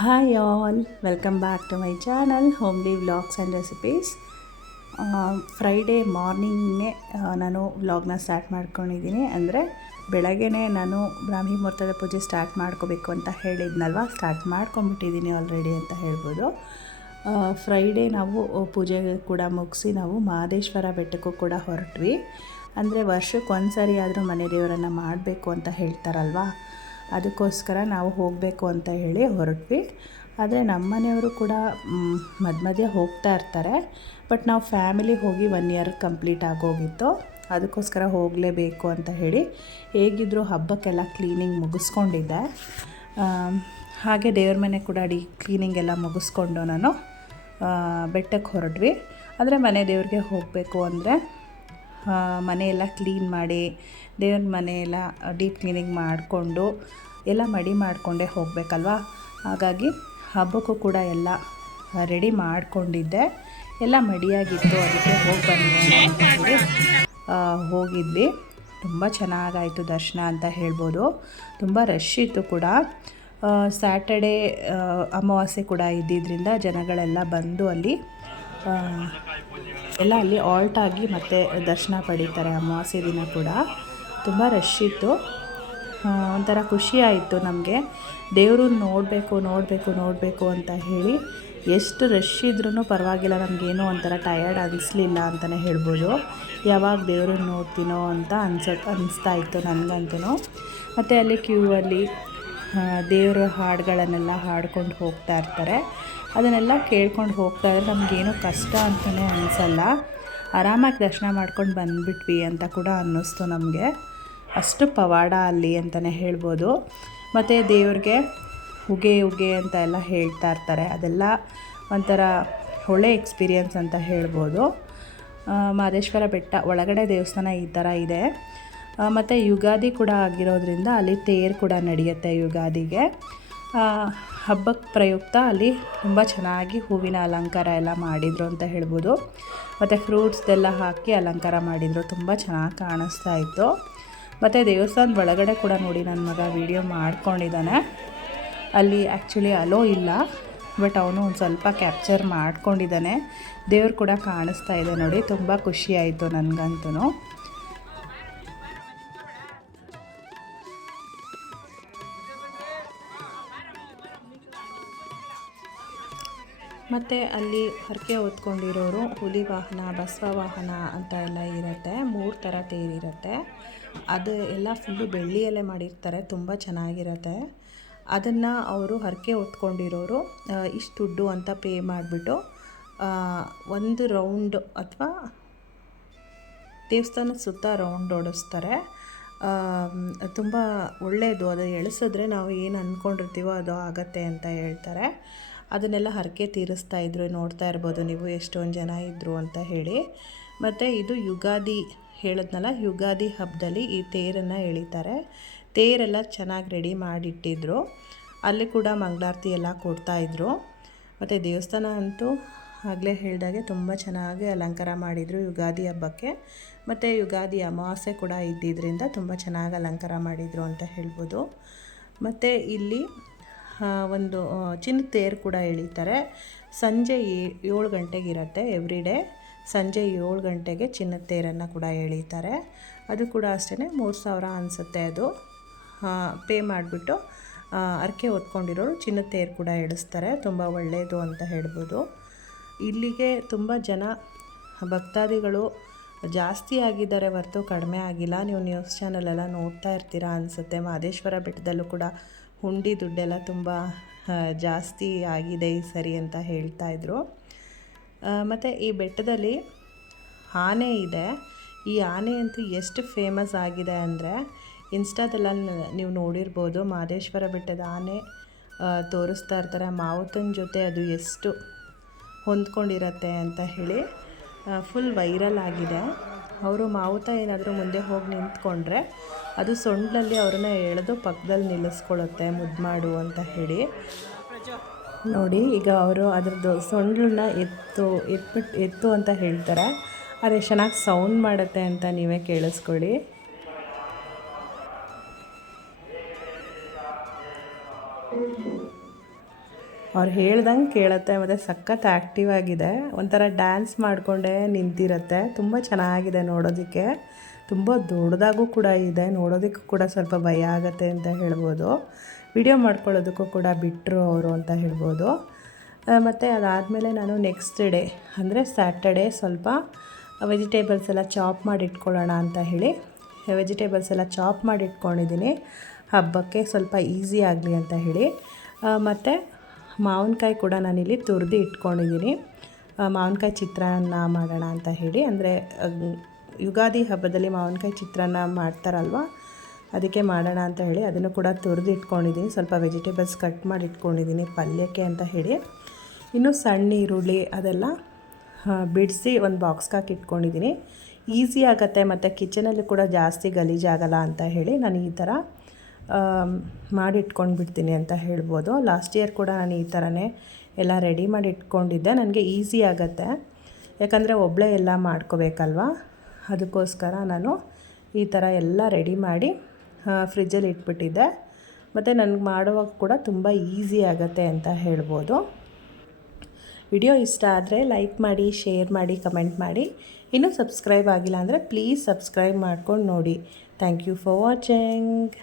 Hi all welcome back to my channel homely vlogs and recipes Friday ಮಾರ್ನಿಂಗ್ನೇ ನಾನು ವ್ಲಾಗ್ನ start ಮಾಡ್ಕೊಂಡಿದ್ದೀನಿ. ಅಂದರೆ ಬೆಳಗ್ಗೆನೇ ನಾನು ಬ್ರಾಹ್ಮಿ ಮುಹೂರ್ತದ ಪೂಜೆ ಸ್ಟಾರ್ಟ್ ಮಾಡ್ಕೋಬೇಕು ಅಂತ ಹೇಳಿದ್ನಲ್ವ? ಸ್ಟಾರ್ಟ್ ಮಾಡ್ಕೊಂಬಿಟ್ಟಿದ್ದೀನಿ ಆಲ್ರೆಡಿ ಅಂತ ಹೇಳ್ಬೋದು. ಫ್ರೈಡೇ ನಾವು ಪೂಜೆ ಕೂಡ ಮುಗಿಸಿ ನಾವು ಮಹದೇಶ್ವರ ಬೆಟ್ಟಕ್ಕೂ ಕೂಡ ಹೊರಟ್ವಿ. ಅಂದರೆ ವರ್ಷಕ್ಕೆ ಒಂದು ಸರಿ ಆದರೂ ಮನೆ ದೇವರನ್ನು ಮಾಡಬೇಕು ಅಂತ ಹೇಳ್ತಾರಲ್ವ? ಅದಕ್ಕೋಸ್ಕರ ನಾವು ಹೋಗಬೇಕು ಅಂತ ಹೇಳಿ ಹೊರಟ್ವಿ. ಆದರೆ ನಮ್ಮ ಮನೆಯವರು ಕೂಡ ಮಧ್ಯ ಮಧ್ಯೆ ಹೋಗ್ತಾ ಇರ್ತಾರೆ. ಬಟ್ ನಾವು ಫ್ಯಾಮಿಲಿ ಹೋಗಿ ಒನ್ ಇಯರ್ ಕಂಪ್ಲೀಟ್ ಆಗೋಗಿತ್ತು. ಅದಕ್ಕೋಸ್ಕರ ಹೋಗಲೇಬೇಕು ಅಂತ ಹೇಳಿ ಹೇಗಿದ್ದರೂ ಹಬ್ಬಕ್ಕೆಲ್ಲ ಕ್ಲೀನಿಂಗ್ ಮುಗಿಸ್ಕೊಂಡಿದ್ದೆ. ಹಾಗೆ ದೇವ್ರ ಮನೆ ಕೂಡ ಅಡಿ ಕ್ಲೀನಿಂಗ್ ಎಲ್ಲ ಮುಗಿಸ್ಕೊಂಡು ನಾನು ಬೆಟ್ಟಕ್ಕೆ ಹೊರಟ್ವಿ. ಆದರೆ ಮನೆ ದೇವ್ರಿಗೆ ಹೋಗಬೇಕು ಅಂದರೆ ಮನೆಯೆಲ್ಲ ಕ್ಲೀನ್ ಮಾಡಿ, ದೇವ್ರ ಮನೆಯೆಲ್ಲ ಡೀಪ್ ಕ್ಲೀನಿಂಗ್ ಮಾಡಿಕೊಂಡು ಎಲ್ಲ ಮಡಿ ಮಾಡಿಕೊಂಡೇ ಹೋಗಬೇಕಲ್ವಾ? ಹಾಗಾಗಿ ಹಬ್ಬಕ್ಕೂ ಕೂಡ ಎಲ್ಲ ರೆಡಿ ಮಾಡಿಕೊಂಡಿದ್ದೆ. ಎಲ್ಲ ಮಡಿಯಾಗಿತ್ತು, ಅದಕ್ಕೆ ಹೋಗಿ ಹೇಳಿ ಹೋಗಿದ್ವಿ. ತುಂಬ ಚೆನ್ನಾಗಾಯಿತು ದರ್ಶನ ಅಂತ ಹೇಳ್ಬೋದು. ತುಂಬ ರಶ್ ಇತ್ತು ಕೂಡ. ಸ್ಯಾಟರ್ಡೇ ಅಮಾವಾಸ್ಯೆ ಕೂಡ ಇದ್ದಿದ್ದರಿಂದ ಜನಗಳೆಲ್ಲ ಬಂದು ಅಲ್ಲಿ ಎಲ್ಲ ಅಲ್ಲಿ ಆಲ್ಟ್ ಆಗಿ ಮತ್ತೆ ದರ್ಶನ ಪಡೀತಾರೆ ಅಮಾವಾಸ್ಯೆ ದಿನ ಕೂಡ. ತುಂಬ ರಶ್ ಇತ್ತು. ಒಂಥರ ಖುಷಿ ಆಯಿತು ನಮಗೆ. ದೇವ್ರನ್ನ ನೋಡಬೇಕು ನೋಡಬೇಕು ನೋಡಬೇಕು ಅಂತ ಹೇಳಿ ಎಷ್ಟು ರಶ್ ಇದ್ರೂ ಪರವಾಗಿಲ್ಲ, ನಮಗೇನೋ ಒಂಥರ ಟಯರ್ಡ್ ಅನಿಸ್ಲಿಲ್ಲ ಅಂತಲೇ ಹೇಳ್ಬೋದು. ಯಾವಾಗ ದೇವ್ರನ್ನ ನೋಡ್ತೀನೋ ಅಂತ ಅನ್ಸ ಅನಿಸ್ತಾ ಇತ್ತು ನನಗಂತೂ ಮತ್ತು ಅಲ್ಲಿ ಕ್ಯೂ ಅಲ್ಲಿ ದೇವರ ಹಾಡುಗಳನ್ನೆಲ್ಲ ಹಾಡ್ಕೊಂಡು ಹೋಗ್ತಾ ಇರ್ತಾರೆ. ಅದನ್ನೆಲ್ಲ ಕೇಳ್ಕೊಂಡು ಹೋಗ್ತಾ ಇದ್ರೆ ನಮಗೇನು ಕಷ್ಟ ಅಂತಲೇ ಅನಿಸಲ್ಲ. ಆರಾಮಾಗಿ ದರ್ಶನ ಮಾಡ್ಕೊಂಡು ಬಂದುಬಿಟ್ವಿ ಅಂತ ಕೂಡ ಅನ್ನಿಸ್ತು ನಮಗೆ. ಅಷ್ಟು ಪವಾಡ ಅಲ್ಲಿ ಅಂತಲೇ ಹೇಳ್ಬೋದು. ಮತ್ತು ದೇವ್ರಿಗೆ ಉಗೆ ಉಗೆ ಅಂತ ಎಲ್ಲ ಹೇಳ್ತಾ ಇರ್ತಾರೆ. ಅದೆಲ್ಲ ಒಂಥರ ಒಳ್ಳೆ ಎಕ್ಸ್ಪೀರಿಯನ್ಸ್ ಅಂತ ಹೇಳ್ಬೋದು. ಮಹದೇಶ್ವರ ಬೆಟ್ಟ ಒಳಗಡೆ ದೇವಸ್ಥಾನ ಈ ಥರ ಇದೆ. ಮತ್ತು ಯುಗಾದಿ ಕೂಡ ಆಗಿರೋದ್ರಿಂದ ಅಲ್ಲಿ ತೇರು ಕೂಡ ನಡೆಯುತ್ತೆ ಯುಗಾದಿಗೆ. ಹಬ್ಬಕ್ಕೆ ಪ್ರಯುಕ್ತ ಅಲ್ಲಿ ತುಂಬ ಚೆನ್ನಾಗಿ ಹೂವಿನ ಅಲಂಕಾರ ಎಲ್ಲ ಮಾಡಿದರು ಅಂತ ಹೇಳ್ಬೋದು. ಮತ್ತು ಫ್ರೂಟ್ಸ್ದೆಲ್ಲ ಹಾಕಿ ಅಲಂಕಾರ ಮಾಡಿದರು. ತುಂಬ ಚೆನ್ನಾಗಿ ಕಾಣಿಸ್ತಾ ಇತ್ತು. ಮತ್ತು ದೇವಸ್ಥಾನದ ಒಳಗಡೆ ಕೂಡ ನೋಡಿ ನನ್ನ ಮಗ ವೀಡಿಯೋ ಮಾಡ್ಕೊಂಡಿದ್ದಾನೆ. ಅಲ್ಲಿ ಆ್ಯಕ್ಚುಲಿ ಅಲೋ ಇಲ್ಲ ಬಟ್ ಅವನು ಒಂದು ಸ್ವಲ್ಪ ಕ್ಯಾಪ್ಚರ್ ಮಾಡ್ಕೊಂಡಿದ್ದಾನೆ. ದೇವ್ರು ಕೂಡ ಕಾಣಿಸ್ತಾ ಇದೆ ನೋಡಿ, ತುಂಬ ಖುಷಿ ಆಯಿತು ನನಗಂತೂ. ಮತ್ತು ಅಲ್ಲಿ ಹರಕೆ ಹೊತ್ಕೊಂಡಿರೋರು ಹುಲಿ ವಾಹನ, ಬಸವ ವಾಹನ ಅಂತ ಎಲ್ಲ ಇರುತ್ತೆ. ಮೂರು ಥರ ತೇರಿರುತ್ತೆ ಅದು ಎಲ್ಲ ಫುಲ್ಲು ಬೆಳ್ಳಿಯಲ್ಲೇ ಮಾಡಿರ್ತಾರೆ. ತುಂಬ ಚೆನ್ನಾಗಿರುತ್ತೆ. ಅದನ್ನು ಅವರು ಹರಕೆ ಹೊತ್ಕೊಂಡಿರೋರು ಇಷ್ಟು ದುಡ್ಡು ಅಂತ ಪೇ ಮಾಡಿಬಿಟ್ಟು ಒಂದು ರೌಂಡ್ ಅಥವಾ ದೇವಸ್ಥಾನದ ಸುತ್ತ ರೌಂಡ್ ಓಡಿಸ್ತಾರೆ. ತುಂಬ ಒಳ್ಳೆಯದು ಅದು ಎಳಿಸಿದ್ರೆ ನಾವು ಏನು ಅಂದ್ಕೊಂಡಿರ್ತೀವೋ ಅದು ಆಗತ್ತೆ ಅಂತ ಹೇಳ್ತಾರೆ. ಅದನ್ನೆಲ್ಲ ಹರಕೆ ತೀರಿಸ್ತಾ ಇದ್ರು, ನೋಡ್ತಾ ಇರ್ಬೋದು ನೀವು ಎಷ್ಟೊಂದು ಜನ ಇದ್ದರು ಅಂತ ಹೇಳಿ. ಮತ್ತು ಇದು ಯುಗಾದಿ ಹೇಳಿದ್ನಲ್ಲ, ಯುಗಾದಿ ಹಬ್ಬದಲ್ಲಿ ಈ ತೇರನ್ನು ಎಳಿತಾರೆ. ತೇರೆಲ್ಲ ಚೆನ್ನಾಗಿ ರೆಡಿ ಮಾಡಿಟ್ಟಿದ್ರು. ಅಲ್ಲಿ ಕೂಡ ಮಂಗಳಾರತಿ ಎಲ್ಲ ಕೊಡ್ತಾಯಿದ್ರು ಮತ್ತು ದೇವಸ್ಥಾನ ಅಂತೂ ಆಗಲೇ ಹೇಳಿದಾಗೆ ತುಂಬ ಚೆನ್ನಾಗಿ ಅಲಂಕಾರ ಮಾಡಿದರು ಯುಗಾದಿ ಹಬ್ಬಕ್ಕೆ. ಮತ್ತು ಯುಗಾದಿ ಅಮಾವಾಸ್ಯೆ ಕೂಡ ಇದ್ದಿದ್ದರಿಂದ ತುಂಬ ಚೆನ್ನಾಗಿ ಅಲಂಕಾರ ಮಾಡಿದರು ಅಂತ ಹೇಳ್ಬೋದು. ಮತ್ತು ಇಲ್ಲಿ ಒಂದು ಚಿನ್ನದ ತೇರು ಕೂಡ ಎಳೀತಾರೆ. ಸಂಜೆ ಏಳು ಗಂಟೆಗೆ ಇರುತ್ತೆ ಎವ್ರಿ ಡೇ ಸಂಜೆ ಏಳು ಗಂಟೆಗೆ ಚಿನ್ನದ ತೇರನ್ನು ಕೂಡ ಎಳೀತಾರೆ. ಅದು ಕೂಡ ಅಷ್ಟೇ ಮೂರು ಸಾವಿರ ಅನಿಸುತ್ತೆ ಅದು. ಪೇ ಮಾಡಿಬಿಟ್ಟು ಅರಕೆ ಹೊತ್ಕೊಂಡಿರೋರು ಚಿನ್ನದ ತೇರು ಕೂಡ ಎಳಿಸ್ತಾರೆ. ತುಂಬ ಒಳ್ಳೆಯದು ಅಂತ ಹೇಳ್ಬೋದು. ಇಲ್ಲಿಗೆ ತುಂಬ ಜನ ಭಕ್ತಾದಿಗಳು ಜಾಸ್ತಿ ಆಗಿದ್ದಾರೆ ಹೊರತು ಕಡಿಮೆ ಆಗಿಲ್ಲ. ನೀವು ನ್ಯೂಸ್ ಚಾನಲೆಲ್ಲ ನೋಡ್ತಾ ಇರ್ತೀರಾ ಅನಿಸುತ್ತೆ. ಮಹದೇಶ್ವರ ಬೆಟ್ಟದಲ್ಲೂ ಕೂಡ ಹುಂಡಿ ದುಡ್ಡೆಲ್ಲ ತುಂಬ ಜಾಸ್ತಿ ಆಗಿದೆ ಈ ಸರಿ ಅಂತ ಹೇಳ್ತಾ ಇದ್ರು. ಮತ್ತು ಈ ಬೆಟ್ಟದಲ್ಲಿ ಆನೆ ಇದೆ. ಈ ಆನೆ ಅಂತೂ ಎಷ್ಟು ಫೇಮಸ್ ಆಗಿದೆ ಅಂದರೆ ಇನ್ಸ್ಟಾದೆಲ್ಲ ನೀವು ನೋಡಿರ್ಬೋದು ಮಹದೇಶ್ವರ ಬೆಟ್ಟದ ಆನೆ ತೋರಿಸ್ತಾ ಇರ್ತಾರೆ. ಮಾವುತನ ಜೊತೆ ಅದು ಎಷ್ಟು ಹೊಂದ್ಕೊಂಡಿರತ್ತೆ ಅಂತ ಹೇಳಿ ಫುಲ್ ವೈರಲ್ ಆಗಿದೆ. ಅವರು ಮಾವುತ ಏನಾದರೂ ಮುಂದೆ ಹೋಗಿ ನಿಂತ್ಕೊಂಡ್ರೆ ಅದು ಸೊಂಡ್ಲಲ್ಲಿ ಅವ್ರನ್ನ ಎಳೆದು ಪಕ್ಕದಲ್ಲಿ ನಿಲ್ಲಿಸ್ಕೊಳ್ಳುತ್ತೆ ಮುದ್ದು ಅಂತ ಹೇಳಿ. ನೋಡಿ, ಈಗ ಅವರು ಅದರದ್ದು ಸೊಂಡ್ಲನ್ನ ಎತ್ತು ಎತ್ಬಿಟ್ಟು ಎತ್ತು ಅಂತ ಹೇಳ್ತಾರೆ. ಆದರೆ ಚೆನ್ನಾಗಿ ಸೌಂಡ್ ಮಾಡುತ್ತೆ ಅಂತ ನೀವೇ ಕೇಳಿಸ್ಕೊಳ್ಳಿ. ಅವ್ರು ಹೇಳ್ದಂಗೆ ಕೇಳುತ್ತೆ, ಮತ್ತು ಸಖತ್ ಆ್ಯಕ್ಟಿವ್ ಆಗಿದೆ. ಒಂಥರ ಡ್ಯಾನ್ಸ್ ಮಾಡಿಕೊಂಡೇ ನಿಂತಿರುತ್ತೆ. ತುಂಬ ಚೆನ್ನಾಗಿದೆ ನೋಡೋದಕ್ಕೆ. ತುಂಬ ದೊಡ್ಡದಾಗೂ ಕೂಡ ಇದೆ. ನೋಡೋದಕ್ಕೂ ಕೂಡ ಸ್ವಲ್ಪ ಭಯ ಆಗುತ್ತೆ ಅಂತ ಹೇಳ್ಬೋದು. ವಿಡಿಯೋ ಮಾಡ್ಕೊಳ್ಳೋದಕ್ಕೂ ಕೂಡ ಬಿಟ್ಟರು ಅವರು ಅಂತ ಹೇಳ್ಬೋದು. ಮತ್ತು ಅದಾದಮೇಲೆ ನಾನು ನೆಕ್ಸ್ಟ್ ಡೇ ಅಂದರೆ ಸ್ಯಾಟರ್ಡೇ ಸ್ವಲ್ಪ ವೆಜಿಟೇಬಲ್ಸ್ ಎಲ್ಲ ಚಾಪ್ ಮಾಡಿ ಇಟ್ಕೊಳ್ಳೋಣ ಅಂತ ಹೇಳಿ ವೆಜಿಟೇಬಲ್ಸ್ ಎಲ್ಲ ಚಾಪ್ ಮಾಡಿ ಇಟ್ಕೊಂಡಿದ್ದೀನಿ ಹಬ್ಬಕ್ಕೆ ಸ್ವಲ್ಪ ಈಸಿ ಆಗಲಿ ಅಂತ ಹೇಳಿ. ಮತ್ತು ಮಾವಿನಕಾಯಿ ಕೂಡ ನಾನಿಲ್ಲಿ ತುರಿದು ಇಟ್ಕೊಂಡಿದ್ದೀನಿ. ಮಾವಿನಕಾಯಿ ಚಿತ್ರಾನ್ನ ಮಾಡೋಣ ಅಂತ ಹೇಳಿ. ಅಂದರೆ ಯುಗಾದಿ ಹಬ್ಬದಲ್ಲಿ ಮಾವಿನಕಾಯಿ ಚಿತ್ರಾನ್ನ ಮಾಡ್ತಾರಲ್ವ? ಅದಕ್ಕೆ ಮಾಡೋಣ ಅಂತ ಹೇಳಿ ಅದನ್ನು ಕೂಡ ತುರಿದು ಇಟ್ಕೊಂಡಿದ್ದೀನಿ. ಸ್ವಲ್ಪ ವೆಜಿಟೇಬಲ್ಸ್ ಕಟ್ ಮಾಡಿ ಇಟ್ಕೊಂಡಿದ್ದೀನಿ ಪಲ್ಯಕ್ಕೆ ಅಂತ ಹೇಳಿ. ಇನ್ನು ಸಣ್ಣ ಈರುಳ್ಳಿ ಅದೆಲ್ಲ ಬಿಡಿಸಿ ಒಂದು ಬಾಕ್ಸ್ಗೆ ಹಾಕಿ ಇಟ್ಕೊಂಡಿದ್ದೀನಿ. ಈಸಿ ಆಗುತ್ತೆ, ಮತ್ತು ಕಿಚನಲ್ಲಿ ಕೂಡ ಜಾಸ್ತಿ ಗಲೀಜಾಗಲ್ಲ ಅಂತ ಹೇಳಿ ನಾನು ಈ ಥರ ಮಾಡಿ ಇಟ್ಕೊಂಡ್ಬಿಡ್ತೀನಿ ಅಂತ ಹೇಳ್ಬೋದು. ಲಾಸ್ಟ್ ಇಯರ್ ಕೂಡ ನಾನು ಈ ಥರನೇ ಎಲ್ಲ ರೆಡಿ ಮಾಡಿ ಇಟ್ಕೊಂಡಿದ್ದೆ ನನಗೆ ಈಸಿ ಆಗುತ್ತೆ. ಯಾಕಂದರೆ ಒಬ್ಬಳೇ ಎಲ್ಲ ಮಾಡ್ಕೋಬೇಕಲ್ವ? ಅದಕ್ಕೋಸ್ಕರ ನಾನು ಈ ಥರ ಎಲ್ಲ ರೆಡಿ ಮಾಡಿ ಫ್ರಿಜ್ಜಲ್ಲಿ ಇಟ್ಬಿಟ್ಟಿದ್ದೆ. ಮತ್ತು ನನಗೆ ಮಾಡುವಾಗ ಕೂಡ ತುಂಬ ಈಸಿ ಆಗುತ್ತೆ ಅಂತ ಹೇಳ್ಬೋದು. ವಿಡಿಯೋ ಇಷ್ಟ ಆದರೆ ಲೈಕ್ ಮಾಡಿ ಶೇರ್ ಮಾಡಿ ಕಮೆಂಟ್ ಮಾಡಿ. ಇನ್ನೂ ಸಬ್ಸ್ಕ್ರೈಬ್ ಆಗಿಲ್ಲ ಅಂದರೆ ಪ್ಲೀಸ್ ಸಬ್ಸ್ಕ್ರೈಬ್ ಮಾಡ್ಕೊಂಡು ನೋಡಿ. Thank you for watching